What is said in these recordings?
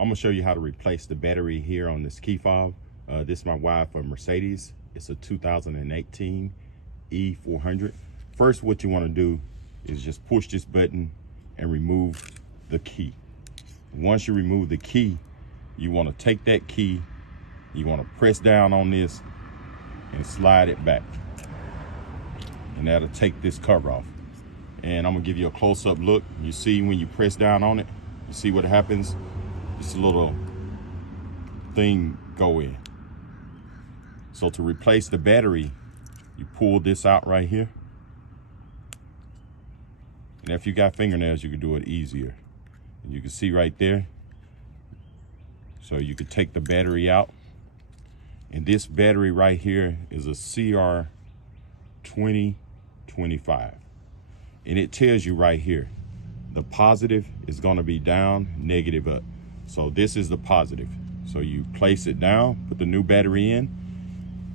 I'm gonna show you how to replace the battery here on this key fob. This is my wife for Mercedes. It's a 2018 E400. First, what you wanna do is just push this button and remove the key. Once you remove the key, you wanna take that key, you wanna press down on this and slide it back. And that'll take this cover off. And I'm gonna give you a close-up look. You see when you press down on it, you see what happens? This little thing go in. So to replace the battery, you pull this out right here. And if you got fingernails, you can do it easier. And you can see right there. So you can take the battery out. And this battery right here is a CR2025. And it tells you right here, the positive is gonna be down, negative up. So this is the positive. So you place it down, put the new battery in,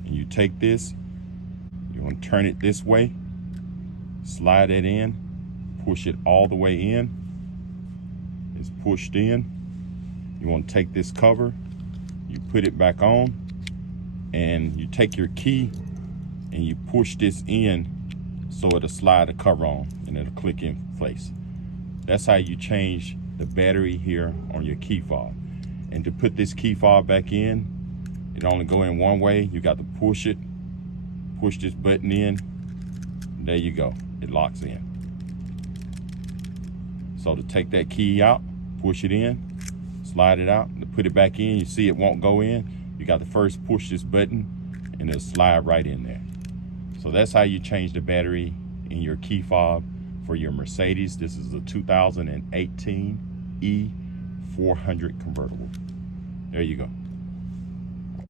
and you take this, you wanna turn it this way, slide it in, push it all the way in. It's pushed in. You wanna take this cover, you put it back on, and you take your key and you push this in so it'll slide the cover on and it'll click in place. That's how you change the battery here on your key fob. And to put this key fob back in, it only go in one way. You got to push it, push this button in, there you go, it locks in. So to take that key out, push it in, slide it out, to put it back in, you see it won't go in. You got to first push this button and it'll slide right in there. So that's how you change the battery in your key fob for your Mercedes. This is a 2018 E400 convertible. There you go.